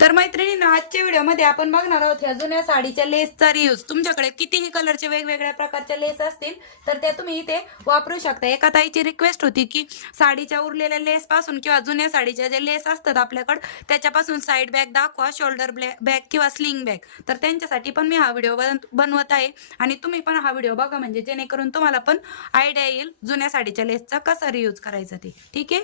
तर मैत्रिणींना आजच्या व्हिडिओमध्ये आपण बघणार आहोत ह्या जुन्या साडीच्या लेसचा रियूज तुमच्याकडे कितीही कलरचे वेगवेगळ्या प्रकारच्या लेस असतील तर त्या तुम्ही इथे वापरू शकता. एका ताईची रिक्वेस्ट होती की साडीच्या उरलेल्या लेसपासून किंवा जुन्या साडीच्या जे लेस असतात आपल्याकडे त्याच्यापासून साईड बॅग दाखवा शोल्डर बॅग किंवा स्लिंग बॅग तर त्यांच्यासाठी पण मी हा व्हिडिओ बनवत आहे. आणि तुम्ही पण हा व्हिडिओ बघा म्हणजे जेणेकरून तुम्हाला पण आयडिया येईल जुन्या साडीच्या लेसचा कसा रियूज करायचा ते. ठीक आहे?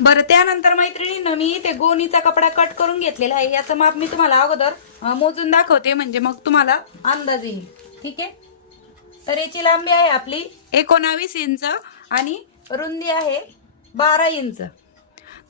बरं त्यानंतर मैत्रिणीनं मी ते गोणीचा कपडा कट करून घेतलेला आहे. याचं माप मी तुम्हाला अगोदर मोजून दाखवते. म्हणजे मग तुम्हाला अंदाज येईल. ठीक आहे? तर याची लांबी आहे आपली एकोणावीस इंच आणि रुंदी आहे बारा इंच.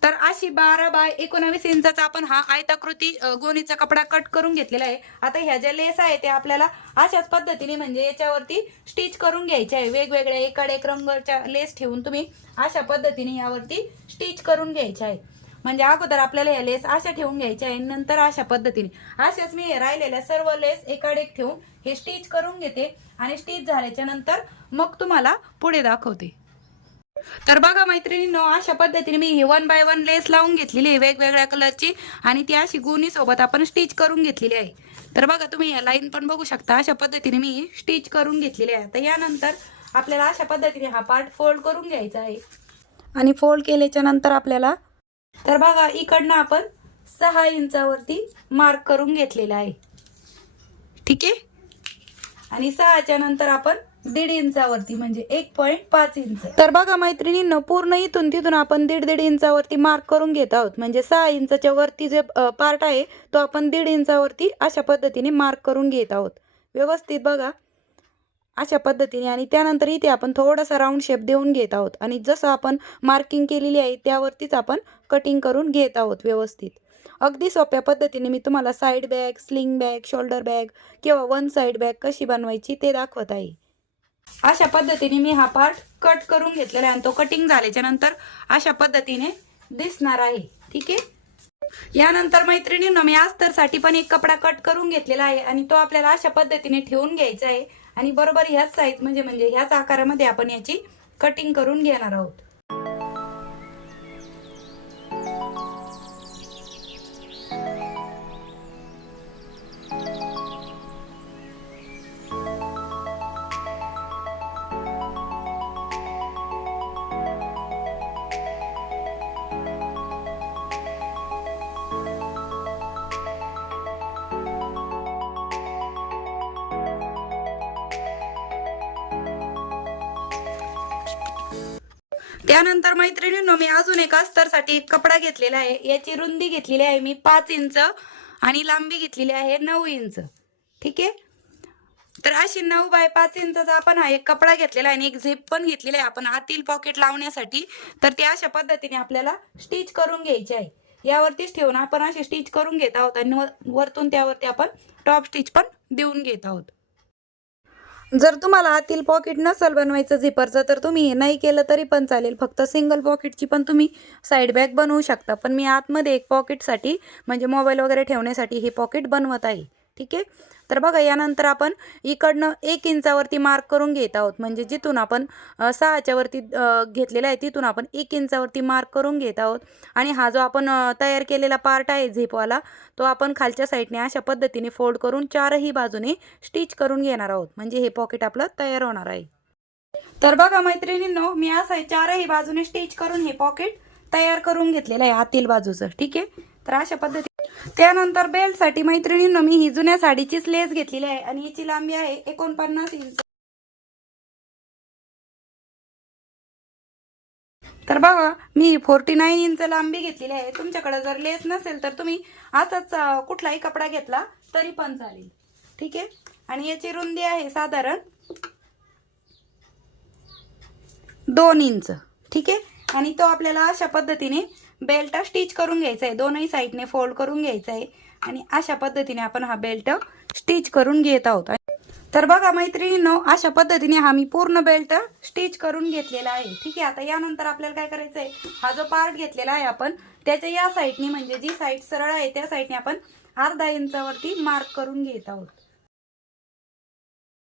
तर अशी बारा बाय एकोणावीस इंचाचा आपण हा आयताकृती गोणीचा कपडा कट करून घेतलेला आहे. आता ह्या ज्या लेस आहे ते आपल्याला अशाच पद्धतीने म्हणजे याच्यावरती स्टिच करून घ्यायचे आहे. वेगवेगळ्या एकाड एक रंगच्या लेस ठेवून तुम्ही अशा पद्धतीने यावरती स्टिच करून घ्यायचे आहे. म्हणजे अगोदर आपल्याला ह्या लेस अशा ठेवून घ्यायच्या आहे नंतर अशा पद्धतीने. अशाच मी राहिलेल्या सर्व लेस एकाड एक ठेवून हे स्टिच करून घेते आणि स्टिच झाल्याच्यानंतर मग तुम्हाला पुढे दाखवते. तर बघा मैत्रिणींनो अशा पद्धतीने मी ही वन बाय वन लेस लावून घेतलेली आहे वेगवेगळ्या कलरची आणि ती अशी गुणी सोबत आपण स्टिच करून घेतलेली आहे. तर बघा तुम्ही या लाईन पण बघू शकता अशा पद्धतीने मी स्टिच करून घेतलेली आहे. तर यानंतर आपल्याला अशा पद्धतीने हा पार्ट फोल्ड करून घ्यायचा आहे. आणि फोल्ड केल्याच्यानंतर आपल्याला तर बघा इकडनं आपण सहा इंचावरती मार्क करून घेतलेला आहे. ठीक आहे? आणि सहाच्या नंतर आपण दीड इंचावरती म्हणजे एक पॉईंट पाच इंच. तर बघा मैत्रिणींना पूर्ण इथून तिथून आपण दीड दीड इंचावरती मार्क करून घेत आहोत. म्हणजे सहा इंचाच्या वरती जे पार्ट आहे तो आपण दीड इंचावरती अशा पद्धतीने मार्क करून घेत आहोत. व्यवस्थित बघा. अशा पद्धतीने आणि त्यानंतर इथे आपण थोडासा राऊंड शेप देऊन घेत आहोत. आणि जसं आपण मार्किंग केलेली आहे त्यावरतीच आपण कटिंग करून घेत आहोत व्यवस्थित. अगदी सोप्या पद्धतीने मी तुम्हाला side bag sling bag shoulder bag किंवा वन साईड बॅग कशी बनवायची ते दाखवत आहे. अशा पद्धतीने मी हा पार्ट कट करून घेतलेला आहे आणि तो कटिंग झाल्याच्यानंतर अशा पद्धतीने दिसणार आहे. ठीक आहे? यानंतर मैत्रिणींना मी अस्तरसाठी पण एक कपडा कट करून घेतलेला आहे आणि तो आपल्याला अशा पद्धतीने ठेवून घ्यायचा आहे. आणि बरोबर ह्याच साईज म्हणजे म्हणजे ह्याच आकारामध्ये आपण याची कटिंग करून घेणार आहोत. त्यानंतर मैत्रिणींनो मी अजून एक अस्तरसाठी कपडा घेतलेला आहे. याची रुंदी घेतलेली आहे मी पाच इंच आणि लांबी घेतलेली आहे नऊ इंच. ठीक आहे? तर अशी नऊ बाय पाच इंचाचा आपण हा एक कपडा घेतलेला आहे आणि एक झेप पण घेतलेला आहे. आपण आतील पॉकेट लावण्यासाठी तर ते अशा पद्धतीने आपल्याला स्टिच करून घ्यायची आहे. यावरतीच ठेवून आपण अशी स्टिच करून घेत आहोत आणि वरतून त्यावरती आपण टॉप स्टिच पण देऊन घेत आहोत. जर तुम्हाला आतील पॉकेट नसेल बनवायचं झिपरचं तर तुम्ही हे नाही केलं तरी पण चालेल. फक्त सिंगल पॉकेटची पण तुम्ही साईड बॅग बनवू शकता. पण मी आतमध्ये एक पॉकेटसाठी म्हणजे मोबाईल वगैरे ठेवण्यासाठी हे पॉकेट बनवत आहे. ठीक आहे? तर बघा यानंतर आपण इकडनं एक इंचावरती मार्क करून घेत आहोत. म्हणजे जिथून आपण सहाच्यावरती सहाच्या वरती घेतलेला आहे तिथून आपण एक इंचावरती मार्क करून घेत आहोत. आणि हा जो आपण तयार केलेला पार्ट आहे झेपवाला तो आपण खालच्या साईडने अशा पद्धतीने फोल्ड करून चारही बाजूने स्टिच करून घेणार आहोत. म्हणजे हे पॉकेट आपलं तयार होणार आहे. तर बघा मैत्रिणींनो मी असं आहे चारही बाजूने स्टिच करून हे पॉकेट तयार करून घेतलेलं आहे आतील बाजूचं. ठीक आहे? तर अशा पद्धती त्यानंतर बेल्टसाठी मैत्रिणींनो मी ही जुन्या साडीचीच लेस घेतलेली आहे आणि हिची लांबी आहे एकोणपन्नास इंच. तर बघा मी फोर्टी नाईन इंच लांबी घेतलेली आहे. तुमच्याकडे जर लेस नसेल तर तुम्ही असाच कुठलाही कपडा घेतला तरी पण चालेल. ठीक आहे? आणि याची रुंदी आहे साधारण दोन इंच. ठीक आहे? आणि तो आपल्याला अशा पद्धतीने बेल्ट स्टिच करून घ्यायचा आहे दोनही साईडने फोल्ड करून घ्यायचा आहे आणि अशा पद्धतीने आपण हा बेल्ट स्टिच करून घेत आहोत. तर बघा मैत्रिणींनो अशा पद्धतीने हा मी पूर्ण बेल्ट स्टिच करून घेतलेला आहे. ठीक आहे आता यानंतर आपल्याला काय करायचं आहे हा जो पार्ट घेतलेला आहे आपण त्याच्या या साईडने म्हणजे जी साईड सरळ आहे त्या साईडने आपण अर्धा इंचावरती मार्क करून घेत आहोत.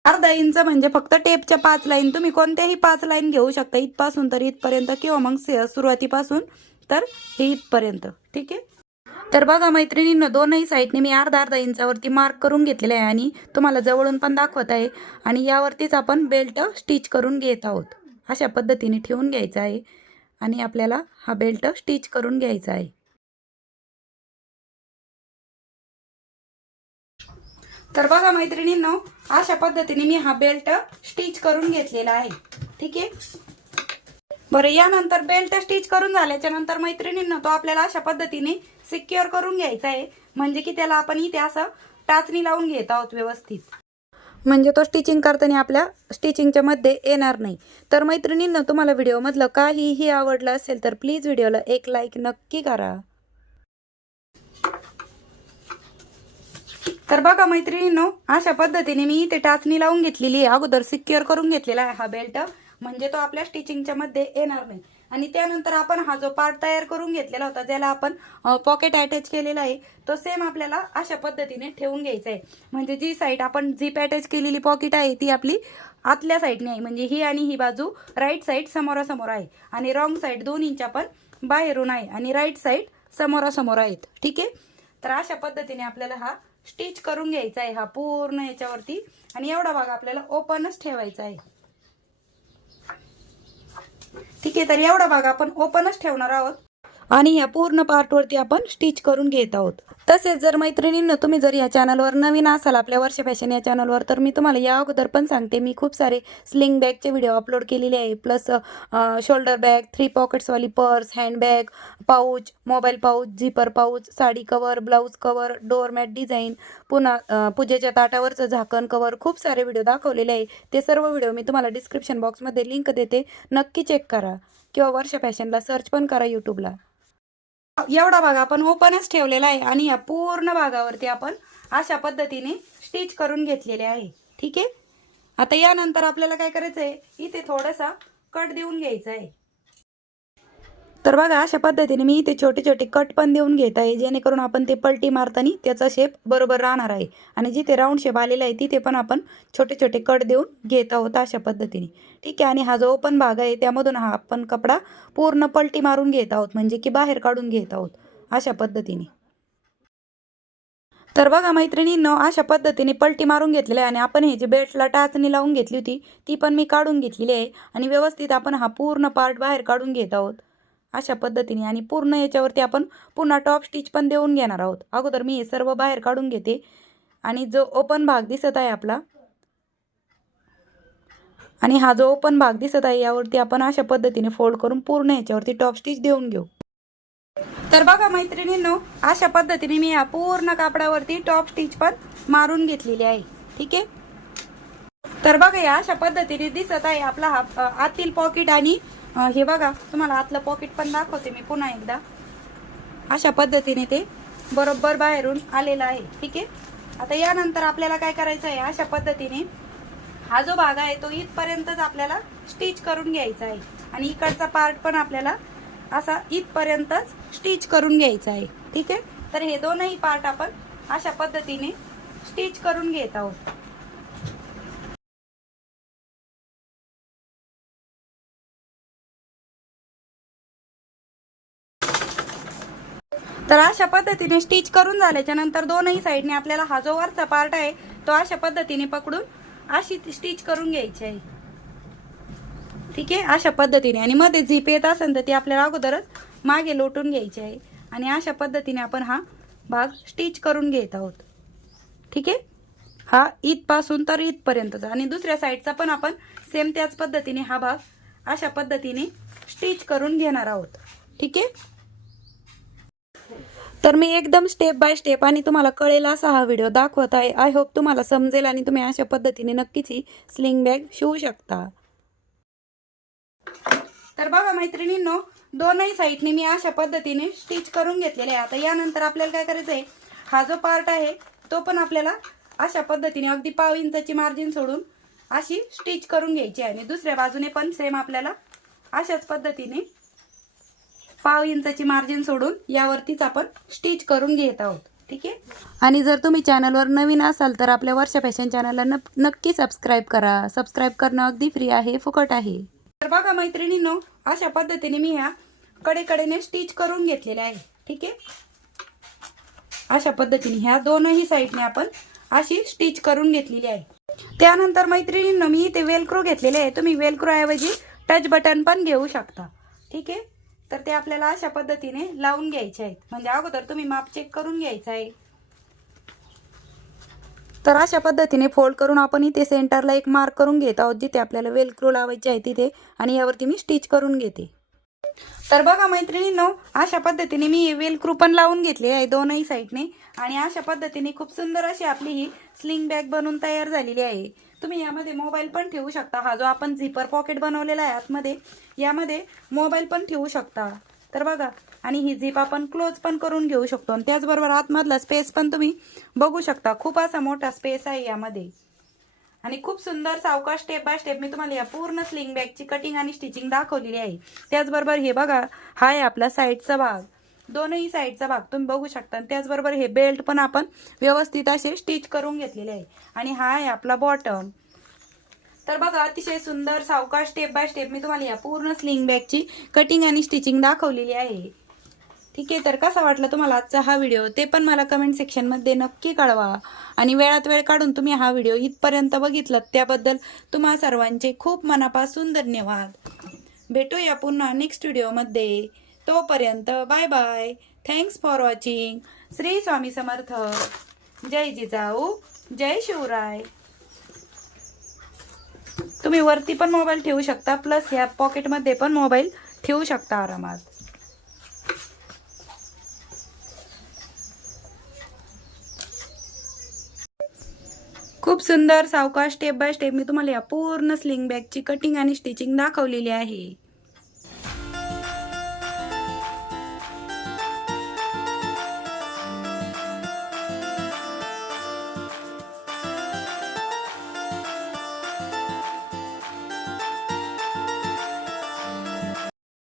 अर्धा इंच म्हणजे फक्त टेपच्या पाच लाईन तुम्ही कोणत्याही पाच लाईन घेऊ शकता इथपासून तर इथपर्यंत किंवा मग सुरुवातीपासून तर हे इथपर्यंत ठीक आहे? तर बघा मैत्रिणींना दोनही साईडने मी अर्धा अर्धा इंचावरती मार्क करून घेतलेला आहे आणि तुम्हाला जवळून पण दाखवत आहे आणि यावरतीच आपण बेल्ट स्टिच करून घेत आहोत. अशा पद्धतीने ठेवून घ्यायचा आहे आणि आपल्याला हा बेल्ट स्टिच करून घ्यायचा आहे. तर बघा मैत्रिणींनो अशा पद्धतीने मी हा बेल्ट स्टिच करून घेतलेला आहे. ठीक आहे? बरं यानंतर बेल्ट स्टिच करून झाल्याच्यानंतर मैत्रिणींना तो आपल्याला अशा पद्धतीने सिक्युअर करून घ्यायचा आहे. म्हणजे की त्याला आपण इथे असं टाचणी लावून घेत आहोत व्यवस्थित. म्हणजे तो स्टिचिंग करताना आपल्या स्टिचिंगच्या मध्ये येणार नाही. तर मैत्रिणींना तुम्हाला व्हिडिओमधलं काहीही आवडलं असेल तर प्लीज व्हिडिओला एक लाईक नक्की करा. तर बघा मैत्रिणींनो अशा पद्धतीने मी इथे टाचणी लावून घेतलेली आहे. अगोदर सिक्युअर करून घेतलेला आहे हा बेल्ट म्हणजे तो आपल्या स्टिचिंगच्या मध्ये येणार नाही. आणि त्यानंतर आपण हा जो पार्ट तयार करून घेतलेला होता ज्याला आपण पॉकेट अटॅच केलेला आहे तो सेम आपल्याला अशा पद्धतीने ठेवून घ्यायचा आहे. म्हणजे जी साईड आपण झीप अटॅच केलेली पॉकेट आहे ती आपली आतल्या साईडने आहे. म्हणजे ही आणि ही बाजू राईट साईड समोरासमोर आहे. आणि रॉंग साईड दोन इंच आपण बाहेरून आहे आणि राईट साईड समोरासमोर आहेत. ठीक आहे? तर अशा पद्धतीने आपल्याला हा स्टिच करून घ्यायचा आहे हा पूर्ण याच्यावरती. आणि एवढा भाग आपल्याला ओपनच ठेवायचा आहे. ठीक आहे तर एवढा भाग आपण ओपनच ठेवणार आहोत. आणि या पूर्ण पार्टवरती आपण स्टिच करून घेत आहोत. तसेच जर मैत्रिणींनो तुम्ही जर या चॅनलवर नवीन असाल आपल्या वर्ष फॅशन या चॅनलवर तर मी तुम्हाला या अगोदर पण सांगते. मी खूप सारे स्लिंग बॅगचे व्हिडिओ अपलोड केलेले आहे. Plus shoulder bag three पॉकेट्सवाली purse handbag pouch mobile pouch zipper pouch sari cover blouse cover doormat design पुन्हा पूजेच्या ताटावरचं झाकण कवर खूप सारे व्हिडिओ दाखवलेले आहे. ते सर्व व्हिडिओ मी तुम्हाला डिस्क्रिप्शन बॉक्समध्ये लिंक देते. नक्की चेक करा. किंवा वर्ष फॅशनला सर्च पण करा यूट्यूबला एवढा भाग आपण ओपनच ठेवलेला आहे आणि या पूर्ण भागावरती आपण अशा पद्धतीने स्टिच करून घेतलेले आहे. ठीक आहे? आता यानंतर आपल्याला काय करायचं आहे इथे थोडासा कट देऊन घ्यायचा आहे तर बघा अशा पद्धतीने मी इथे छोटे छोटे कट पण देऊन घेत आहे जेणेकरून आपण ते पलटी मारताना त्याचा शेप बरोबर राहणार आहे. आणि जिथे राऊंड शेप आलेला आहे तिथे पण आपण छोटे छोटे कट देऊन घेत आहोत अशा पद्धतीने. ठीक आहे आणि हा जो ओपन भाग आहे त्यामधून हा आपण कपडा पूर्ण पलटी मारून घेत आहोत म्हणजे की बाहेर काढून घेत आहोत अशा पद्धतीने. तर बघा मैत्रिणींनं अशा पद्धतीने पलटी मारून घेतलेली आहे आणि आपण हे जे बेल्टला टाचणी लावून घेतली होती ती पण मी काढून घेतलेली आहे आणि व्यवस्थित आपण हा पूर्ण पार्ट बाहेर काढून घेत आहोत. अशा पद्धतीने आणि पूर्ण याच्यावरती आपण पुन्हा टॉप स्टिच पण देऊन घेणार आहोत. अगोदर मी हे सर्व बाहेर काढून घेते. आणि जो ओपन भाग दिसत आहे आपला आणि हा जो ओपन भाग दिसत आहे यावरती आपण अशा पद्धतीने फोल्ड करून पूर्ण याच्यावरती टॉप स्टिच देऊन घेऊ. तर बघा मैत्रिणींनो अशा पद्धतीने मी या पूर्ण कापडावरती टॉप स्टिच पण मारून घेतलेली आहे. ठीक आहे? तर बघा या अशा पद्धतीने दिसत आहे आपला हा आतील पॉकेट आणि हे बघा तुम्हाला आतलं पॉकेट पण दाखवते मी पुन्हा एकदा. अशा पद्धतीने ते बरोबर बाहेरून आलेलं आहे ठीक आहे? आता यानंतर आपल्याला काय करायचं आहे? अशा पद्धतीने हा जो भाग आहे तो इथपर्यंतच आपल्याला स्टिच करून घ्यायचा आहे. आणि इकडचा पार्ट पण आपल्याला असा इथपर्यंतच स्टिच करून घ्यायचा आहे ठीक आहे? तर हे दोनही पार्ट आपण अशा पद्धतीने स्टिच करून घेत आहोत. तर अशा पद्धतीने स्टिच करून झाल्याच्यानंतर दोनही साईडने आपल्याला हा जो वरचा पार्ट आहे तो अशा पद्धतीने पकडून अशी स्टिच करून घ्यायची आहे. ठीक आहे? अशा पद्धतीने. आणि मध्ये झीप येत असेल तर ती आपल्याला अगोदरच मागे लोटून घ्यायची आहे. आणि अशा पद्धतीने आपण हा भाग स्टिच करून घेत आहोत. ठीक आहे? हा इथपासून तर इथपर्यंतचा. आणि दुसऱ्या साईडचा पण आपण सेम त्याच पद्धतीने हा भाग अशा पद्धतीने स्टिच करून घेणार आहोत. ठीक आहे? तर मी एकदम स्टेप बाय स्टेप आणि तुम्हाला कळेल असा हा व्हिडिओ दाखवत आहे. आय होप तुम्हाला समजेल आणि तुम्ही अशा पद्धतीने नक्कीच ही स्लिंग बॅग शिवू शकता. तर बघा मैत्रिणींनो दोनही साईडने मी अशा पद्धतीने स्टिच करून घेतलेले आहे. आता यानंतर आपल्याला काय करायचं आहे? हा जो पार्ट आहे तो पण आपल्याला अशा पद्धतीने अगदी पाव इंचाची मार्जिन सोडून अशी स्टिच करून घ्यायची आहे. आणि दुसऱ्या बाजूने पण सेम आपल्याला अशाच पद्धतीने पाव इंचाची मार्जिन सोडून यावरतीच आपण स्टिच करून घेत आहोत. ठीक आहे? आणि जर तुम्ही चॅनलवर नवीन असाल तर आपल्या वर्षा फॅशन चॅनलला न नक्की सबस्क्राईब करा. सबस्क्राईब करणं अगदी फ्री आहे फुकट आहे. तर बघा मैत्रिणींनो अशा पद्धतीने मी ह्या कडेकडेने स्टिच करून घेतलेले आहे. ठीक आहे? अशा पद्धतीने ह्या दोनही साईडने आपण अशी स्टिच करून घेतलेली आहे. त्यानंतर मैत्रिणींनो मी इथे वेलक्रो घेतलेले आहे. तुम्ही वेलक्रो ऐवजी टच बटन पण घेऊ शकता. ठीक आहे? तर ते आपल्याला अशा पद्धतीने लावून घ्यायचे आहेत. म्हणजे अगोदर तुम्ही माप चेक करून घ्यायचं आहे. तर अशा पद्धतीने फोल्ड करून आपण इथे सेंटरला एक मार्क करून घेत आहोत जिथे आपल्याला वेलक्रो लावायचे आहे तिथे आणि यावरती मी स्टिच करून घेते. तर बघा मैत्रिणींनो अशा पद्धतीने मी वेलक्रू पण लावून घेतली आहे दोनही साईडने आणि अशा पद्धतीने खूप सुंदर अशी आपली ही स्लिंग बॅग बनवून तयार झालेली आहे. तुम्ही यामध्ये मोबाईल पण ठेवू शकता. हा जो आपण झिपर पॉकेट बनवलेला आहे आतमध्ये यामध्ये मोबाईल पण ठेवू शकता. तर बघा आणि ही झिप आपण क्लोज पण करून घेऊ शकतो. आणि त्याचबरोबर आतमधला स्पेस पण तुम्ही बघू शकता. खूप असा मोठा स्पेस आहे यामध्ये. आणि खूप सुंदर सावकाश स्टेप बाय स्टेप मी तुम्हाला या पूर्ण स्लिंग बॅगची कटिंग आणि स्टिचिंग दाखवलेली आहे. त्याचबरोबर हे बघा हा आहे आपला साईडचा भाग. दोनही साईडचा भाग तुम्ही बघू शकता. आणि त्याचबरोबर हे बेल्ट पण आपण व्यवस्थित असे स्टिच करून घेतलेले आहे. आणि हा आहे आपला बॉटम तर बघा अतिशय सुंदर सावकाश स्टेप बाय स्टेप मी तुम्हाला या पूर्ण स्लिंग बॅगची कटिंग आणि स्टिचिंग दाखवलेली आहे. ठीक आहे तर कसा वाटला तुम्हाला आजचा हा व्हिडिओ ते पण मला कमेंट सेक्शनमध्ये नक्की कळवा. आणि वेळात वेळ काढून तुम्ही हा व्हिडिओ इथपर्यंत बघितलात त्याबद्दल तुम्हा सर्वांचे खूप मनापासून धन्यवाद. भेटूया पुन्हा नेक्स्ट व्हिडिओमध्ये तोपर्यंत bye bye. Thanks for watching Shri Swami Samarth. जय जिजाऊ. जय शिवराय. तुम्ही वरती पण मोबाईल ठेवू शकता प्लस ह्या पॉकेटमध्ये पण मोबाईल ठेवू शकता आरामात. खूप सुंदर सावकाश स्टेप बाय स्टेप मी तुम्हाला या पूर्ण स्लिंग बॅगची कटिंग आणि स्टिचिंग दाखवलेली आहे.